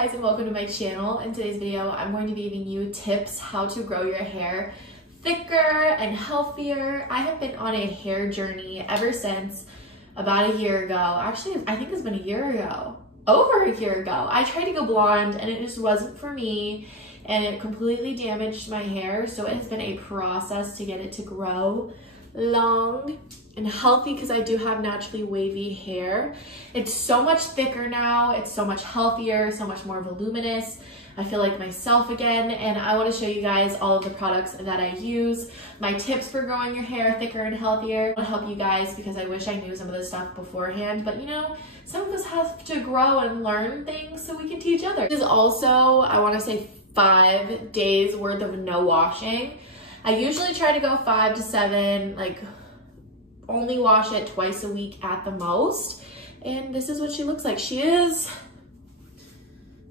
guys and welcome to my channel. In today's video, I'm going to be giving you tips how to grow your hair thicker and healthier. I have been on a hair journey ever since about a year ago. Actually, I think it's been a year ago. Over a year ago. I tried to go blonde and it just wasn't for me and it completely damaged my hair. So it has been a process to get it to grow long and healthy because I do have naturally wavy hair. It's so much thicker now. It's so much healthier, so much more voluminous. I feel like myself again, and I want to show you guys all of the products that I use, my tips for growing your hair thicker and healthier. I want to help you guys because I wish I knew some of this stuff beforehand, but you know, some of us have to grow and learn things so we can teach others. This is also, I want to say 5 days worth of no washing. I usually try to go 5 to 7, like only wash it twice a week at the most. And this is what she looks like. She's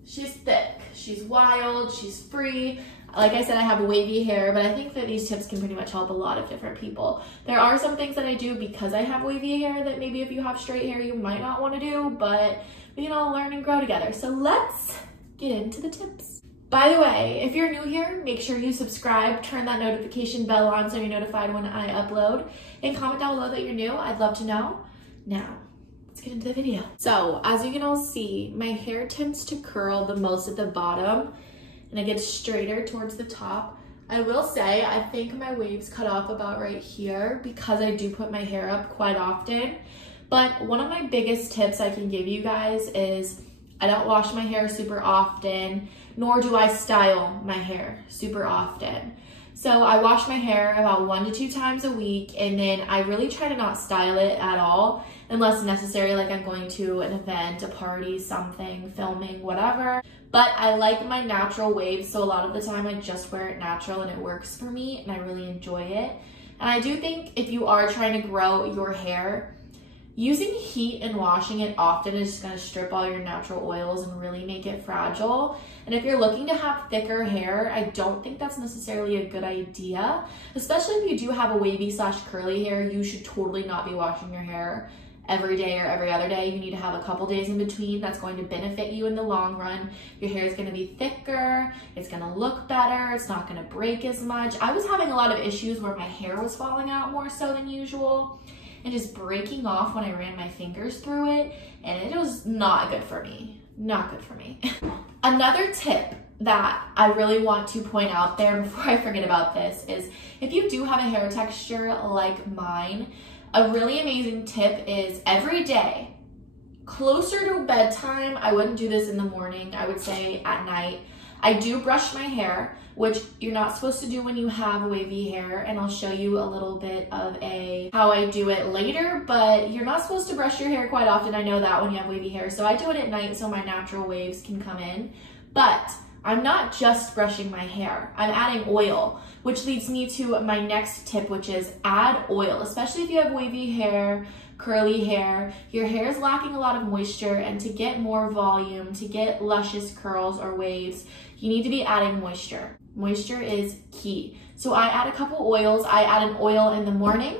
thick, she's wild, she's free. Like I said, I have wavy hair, but I think that these tips can pretty much help a lot of different people. There are some things that I do because I have wavy hair that maybe if you have straight hair, you might not want to do, but we can all learn and grow together. So let's get into the tips. By the way, if you're new here, make sure you subscribe, turn that notification bell on so you're notified when I upload, and comment down below that you're new. I'd love to know. Now, let's get into the video. So, as you can all see, my hair tends to curl the most at the bottom, and it gets straighter towards the top. I will say, I think my waves cut off about right here because I do put my hair up quite often. But one of my biggest tips I can give you guys is I don't wash my hair super often, nor do I style my hair super often. So I wash my hair about 1 to 2 times a week, and then I really try to not style it at all unless necessary, like I'm going to an event, a party, something, filming, whatever. But I like my natural waves, so a lot of the time I just wear it natural and it works for me and I really enjoy it. And I do think if you are trying to grow your hair, using heat and washing it often is just going to strip all your natural oils and really make it fragile. And if you're looking to have thicker hair, I don't think that's necessarily a good idea. Especially if you do have a wavy / curly hair, you should totally not be washing your hair every day or every other day. You need to have a couple days in between. That's going to benefit you in the long run. Your hair is going to be thicker. It's going to look better. It's not going to break as much. I was having a lot of issues where my hair was falling out more so than usual and just breaking off when I ran my fingers through it, and it was not good for me. Not good for me. Another tip that I really want to point out there before I forget about this is if you do have a hair texture like mine, a really amazing tip is every day, closer to bedtime, I wouldn't do this in the morning, I would say at night, I do brush my hair, which you're not supposed to do when you have wavy hair, and I'll show you a little bit of how I do it later, but you're not supposed to brush your hair quite often. I know that when you have wavy hair, so I do it at night so my natural waves can come in. But I'm not just brushing my hair, I'm adding oil, which leads me to my next tip, which is add oil, especially if you have wavy hair, curly hair. Your hair is lacking a lot of moisture, and to get more volume, to get luscious curls or waves, you need to be adding moisture. Moisture is key. So I add a couple oils. I add an oil in the morning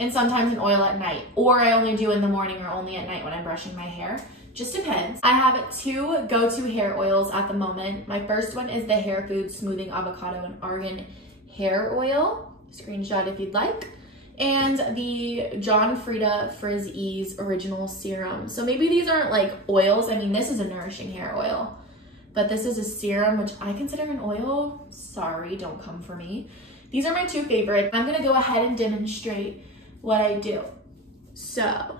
and sometimes an oil at night, or I only do in the morning or only at night when I'm brushing my hair. Just depends. I have 2 go-to hair oils at the moment. My first one is the Hair Food Smoothing Avocado and Argan Hair Oil. Screenshot if you'd like. And the John Frieda Frizz Ease Original Serum. So maybe these aren't like oils. I mean, this is a nourishing hair oil, but this is a serum, which I consider an oil. Sorry, don't come for me. These are my 2 favorites. I'm gonna go ahead and demonstrate what I do. So,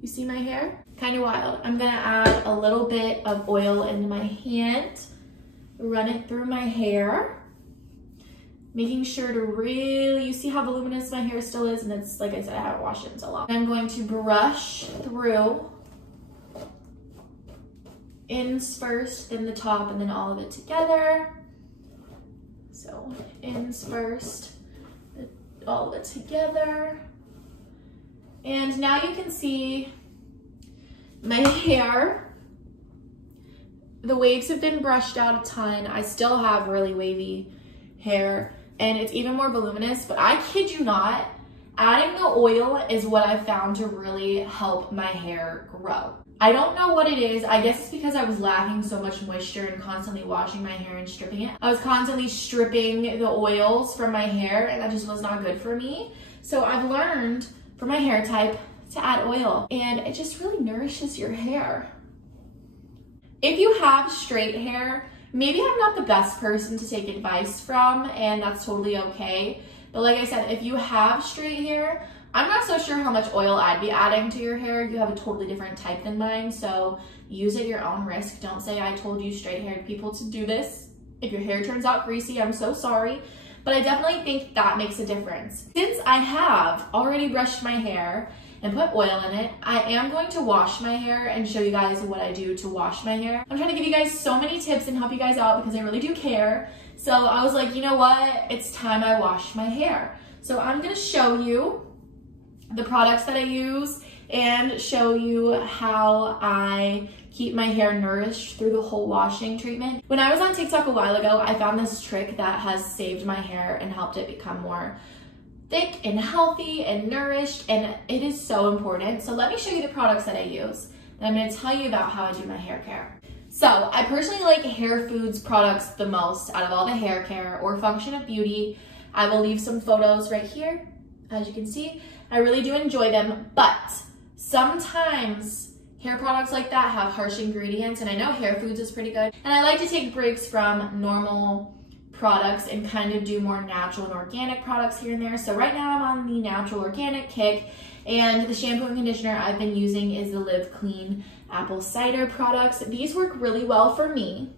you see my hair? Kind of wild. I'm gonna add a little bit of oil into my hand, run it through my hair, making sure to really, you see how voluminous my hair still is, and it's, like I said, I haven't washed it in so long. I'm going to brush through, ends first, then the top, and then all of it together. So ends first, all of it together. And now you can see my hair. The waves have been brushed out a ton. I still have really wavy hair, and it's even more voluminous, but I kid you not, Adding the oil is what I found to really help my hair grow. I don't know what it is. I guess it's because I was lacking so much moisture and constantly washing my hair and stripping it. I was constantly stripping the oils from my hair and that just was not good for me. So I've learned for my hair type to add oil and it just really nourishes your hair. If you have straight hair, maybe I'm not the best person to take advice from and that's totally okay. But like I said, if you have straight hair, I'm not so sure how much oil I'd be adding to your hair. You have a totally different type than mine, so use at your own risk. Don't say I told you straight-haired people to do this. If your hair turns out greasy, I'm so sorry. But I definitely think that makes a difference. Since I have already brushed my hair and put oil in it, I am going to wash my hair and show you guys what I do to wash my hair. I'm trying to give you guys so many tips and help you guys out because I really do care. So I was like, you know what? It's time I wash my hair. So I'm gonna show you the products that I use and show you how I keep my hair nourished through the whole washing treatment. When I was on TikTok a while ago, I found this trick that has saved my hair and helped it become more thick and healthy and nourished, and it is so important. So let me show you the products that I use, and I'm gonna tell you about how I do my hair care. So I personally like Hair Foods products the most out of all the hair care or Function of Beauty. I will leave some photos right here, as you can see. I really do enjoy them, but sometimes hair products like that have harsh ingredients, and I know Hair Foods is pretty good. And I like to take breaks from normal products and kind of do more natural and organic products here and there. So right now I'm on the natural organic kick, and the shampoo and conditioner I've been using is the Live Clean apple cider products. These work really well for me.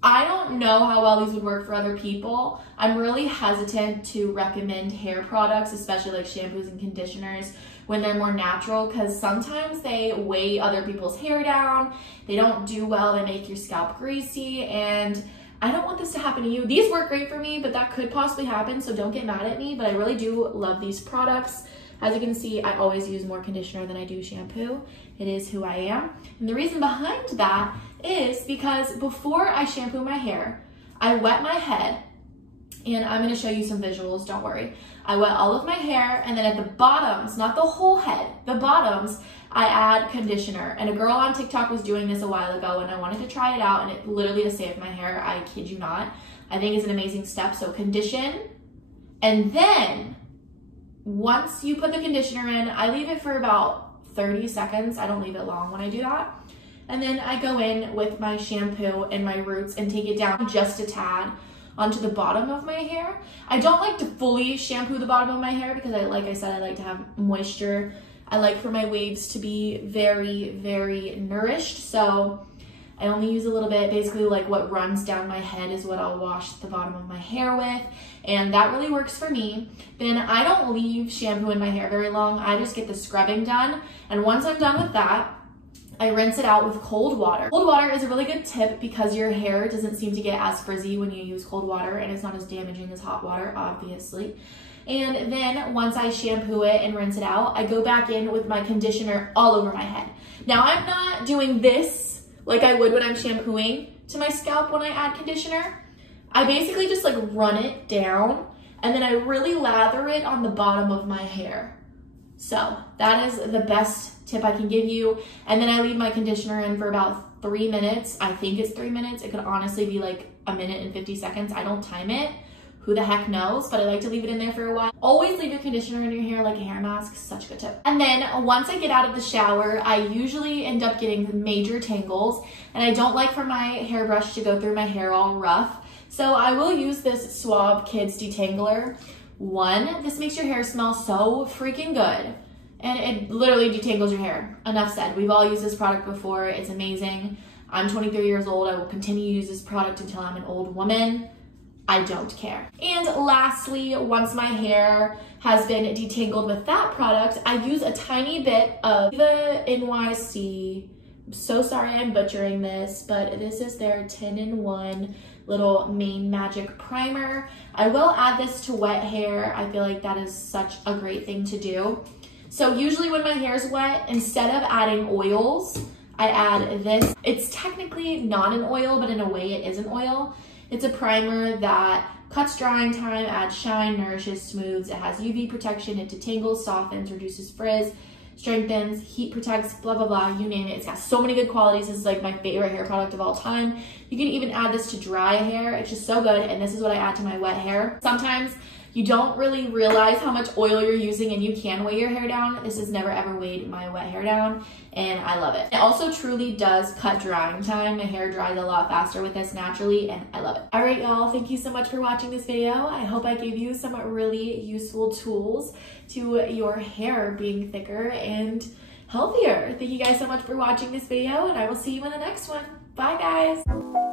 I don't know how well these would work for other people. I'm really hesitant to recommend hair products, especially like shampoos and conditioners, when they're more natural, because sometimes they weigh other people's hair down, they don't do well, they make your scalp greasy, and I don't want this to happen to you. These work great for me, but that could possibly happen, so don't get mad at me, but I really do love these products. As you can see, I always use more conditioner than I do shampoo. It is who I am. And the reason behind that is because before I shampoo my hair, I wet my head, and I'm gonna show you some visuals, don't worry. I wet all of my hair, and then at the bottoms, not the whole head, the bottoms, I add conditioner. And a girl on TikTok was doing this a while ago, and I wanted to try it out, and it literally has saved my hair, I kid you not. I think it's an amazing step. So condition, and then once you put the conditioner in, I leave it for about 30 seconds. I don't leave it long when I do that. And then I go in with my shampoo and my roots and take it down just a tad onto the bottom of my hair. I don't like to fully shampoo the bottom of my hair because like I said, I like to have moisture. I like for my waves to be very, very nourished. So I only use a little bit. Basically like what runs down my head is what I'll wash the bottom of my hair with. And that really works for me. Then I don't leave shampoo in my hair very long. I just get the scrubbing done. And once I'm done with that, I rinse it out with cold water. Cold water is a really good tip because your hair doesn't seem to get as frizzy when you use cold water, and it's not as damaging as hot water, obviously. And then once I shampoo it and rinse it out, I go back in with my conditioner all over my head. Now I'm not doing this like I would when I'm shampooing to my scalp when I add conditioner. I basically just like run it down, and then I really lather it on the bottom of my hair. So that is the best tip I can give you. And then I leave my conditioner in for about 3 minutes. I think it's 3 minutes. It could honestly be like a minute and 50 seconds. I don't time it. Who the heck knows? But I like to leave it in there for a while. Always leave your conditioner in your hair like a hair mask. Such a good tip. And then once I get out of the shower, I usually end up getting major tangles. And I don't like for my hairbrush to go through my hair all rough. So I will use this Swab Kids Detangler. One, this makes your hair smell so freaking good, and it literally detangles your hair. Enough said. We've all used this product before. It's amazing. I'm 23 years old. I will continue to use this product until I'm an old woman. I don't care. And lastly, once my hair has been detangled with that product, I use a tiny bit of the NYC. I'm so sorry I'm butchering this, but this is their 10-in-1 little Main Magic primer. I will add this to wet hair. I feel like that is such a great thing to do. So usually when my hair is wet, instead of adding oils, I add this. It's technically not an oil, but in a way it is an oil. It's a primer that cuts drying time, adds shine, nourishes, smooths. It has UV protection, it detangles, softens, reduces frizz, strengthens, heat protects, blah, blah, blah, you name it. It's got so many good qualities. This is like my favorite hair product of all time. You can even add this to dry hair. It's just so good. And this is what I add to my wet hair. Sometimes you don't really realize how much oil you're using and you can weigh your hair down. This has never ever weighed my wet hair down and I love it. It also truly does cut drying time. My hair dries a lot faster with this naturally and I love it. All right, y'all, thank you so much for watching this video. I hope I gave you some really useful tools to your hair being thicker and healthier. Thank you guys so much for watching this video and I will see you in the next one. Bye, guys.